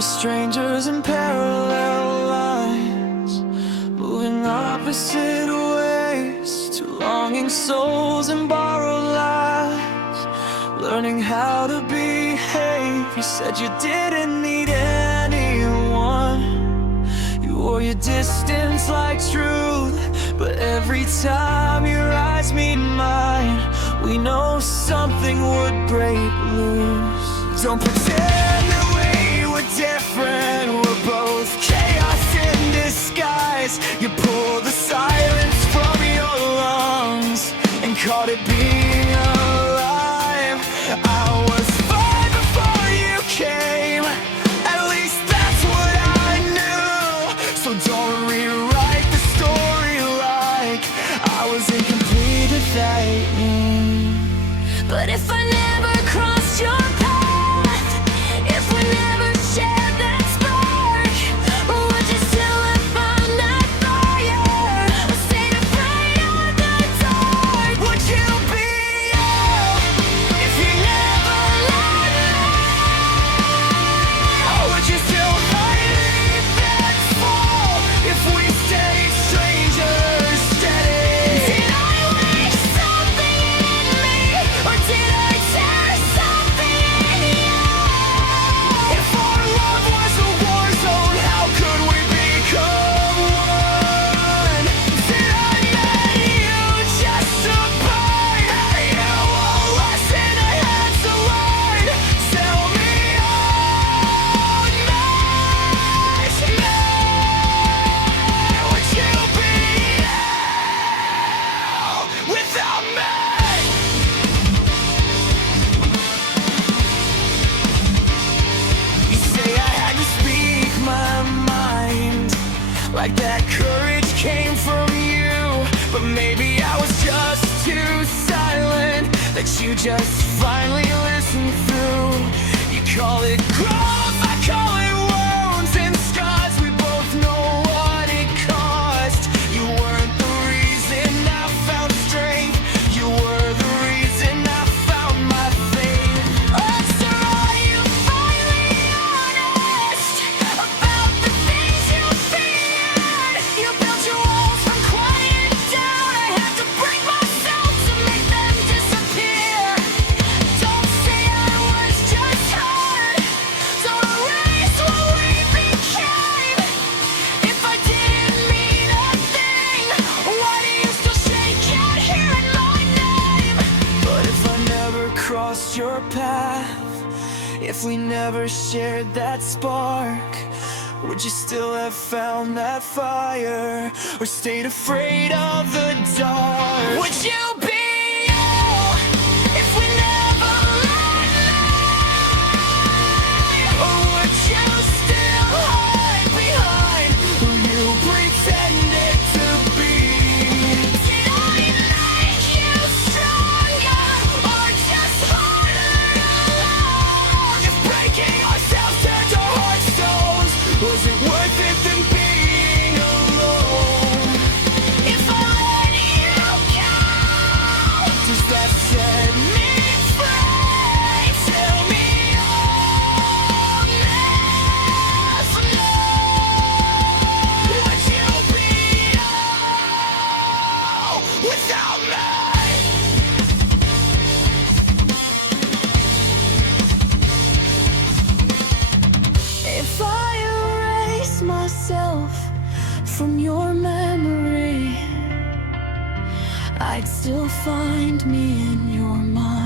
were strangers in parallel lines, moving opposite ways, two longing souls in borrowed lives, learning how to behave. You said you didn't need anyone, you wore your distance like truth, but every time your eyes meet mine, we know something would break loose. Don't pretend that we were different, we're both chaos in disguise. You pulled the silence from your lungs and called it being alive. I was fine before you came, at least that's what I knew. So don't rewrite the story like I was incomplete without you. But if I never crossed your path, if we never shared that spark, would you still have found that fire, or stayed afraid of the dark? Would you be you if you never let me? Or would you still leave that fall if we stayed strangers steady? Did I leave something in me, or did I tear something in you? If our love was a war zone, how could we become one? Did I met you just to burn? Had you a lesson I had to learn? Tell me on much more. Would you be hell without me? You say I had to speak my mind, like that courage came from you. But maybe I was just too silent, that you just finally listened through. You call it growth, I call it wounds and scars. We both know what it cost. You weren't the reason I found strength, you were the reason I found my faith. After all, you finally honest about the things you feared. You built your walls from quiet down. I had to break myself to make them disappear. Don't say I was just hurt, don't erase what we became. If I didn't mean a thing, why do you still shake out hearing my name? But if I never crossed your path, if we never shared that spark, would you still have found that fire, or stayed afraid of the dark? Would you be you if we never let me? Or would you still hide behind who you pretended to be? Did I make you stronger, or just harder alone? If breaking ourselves turned our heart stones, was it worth it than being alone? If I let you go, Does that set me free? Tell me honestly, would you be all without me? If I erase myself from your memory, I'd still find me in your mind.